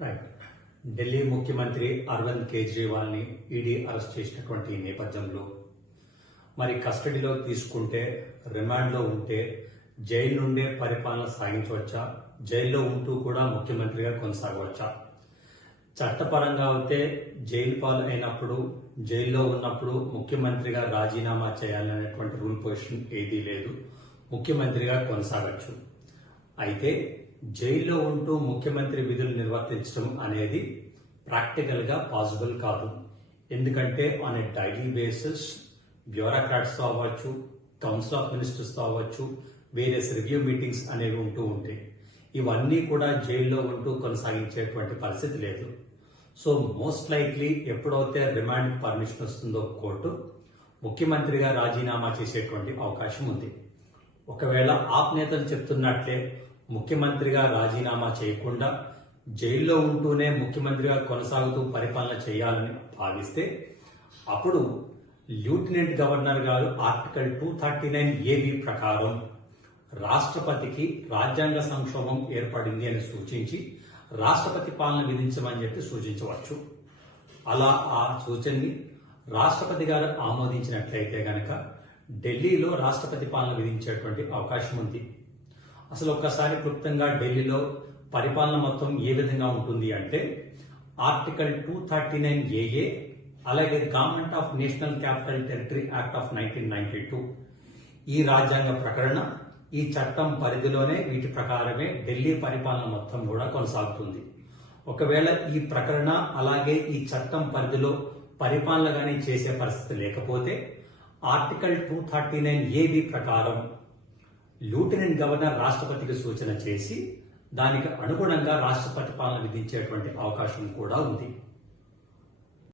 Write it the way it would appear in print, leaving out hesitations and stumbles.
Right. Delhi ముఖ్యమంత్రి Arvind కేజ్రీవాల్ని ED arrest చేసినటువంటి నేపథ్యంలో మరి కస్టడీలో తీసుకుంటే, రిమాండ్లో ఉంటే జైలు నుండే పరిపాలన సాగించవచ్చా, జైల్లో ఉంటూ కూడా ముఖ్యమంత్రిగా కొనసాగవచ్చా? చట్టపరంగా అయితే జైలు పాలు అయినప్పుడు, జైల్లో ఉన్నప్పుడు ముఖ్యమంత్రిగా రాజీనామా చేయాలనేటువంటి రూల్ పొజిషన్ ఏదీ లేదు. ముఖ్యమంత్రిగా కొనసాగచ్చు. అయితే జైల్లో ఉంటూ ముఖ్యమంత్రి విధులు నిర్వర్తించడం అనేది ప్రాక్టికల్ గా పాసిబుల్ కాదు. ఎందుకంటే on a daily basis bureaucrats తో అవ్వచ్చు, కౌన్సిల్ ఆఫ్ మినిస్టర్స్ తో అవ్వచ్చు, వేరియస్ రివ్యూ మీటింగ్స్ అనేవి ఉంటూ ఉంటాయి. ఇవన్నీ కూడా జైల్లో ఉంటూ కొనసాగించేటువంటి పరిస్థితి లేదు. సో మోస్ట్ లైక్లీ ఎప్పుడైతే రిమాండ్ పర్మిషన్ వస్తుందో కోర్టు, ముఖ్యమంత్రిగా రాజీనామా చేసేటువంటి అవకాశం ఉంది. ఒకవేళ ఆప్ నేతలు చెప్తున్నట్లే ముఖ్యమంత్రిగా రాజీనామా చేయకుండా జైల్లో ఉంటూనే ముఖ్యమంత్రిగా కొనసాగుతూ పరిపాలన చేయాలని భావిస్తే, అప్పుడు లెఫ్టినెంట్ గవర్నర్ గారు ఆర్టికల్ 239 ప్రకారం రాష్ట్రపతికి రాజ్యాంగ సంక్షోభం ఏర్పడింది అని సూచించి రాష్ట్రపతి పాలన విధించమని చెప్పి సూచించవచ్చు. అలా ఆ సూచనని రాష్ట్రపతి గారు ఆమోదించినట్లయితే గనక ఢిల్లీలో రాష్ట్రపతి పాలన విధించేటువంటి అవకాశం ఉంది. అసలు ఒక్కసారి క్లుప్తంగా ఢిల్లీలో పరిపాలన మొత్తం ఏ విధంగా ఉంటుంది అంటే, ఆర్టికల్ 239 అలాగే government of national capital territory act of 1992 ఈ రాజ్యాంగ ప్రకటన, ఈ చట్టం పరిధిలోనే వీటి ప్రకారమే ఢిల్లీ పరిపాలన మొత్తం కూడా కొనసాగుతుంది. ఒకవేళ ఈ ప్రకటన అలాగే ఈ చట్టం పరిధిలో పరిపాలన గానీ చేసే పరిస్థితి లేకపోతే, ఆర్టికల్ 239 ప్రకారం లెఫ్టినెంట్ గవర్నర్ రాష్ట్రపతికి సూచన చేసి దానికి అనుగుణంగా రాష్ట్రపతి పాలన విధించేటువంటి అవకాశం కూడా ఉంది.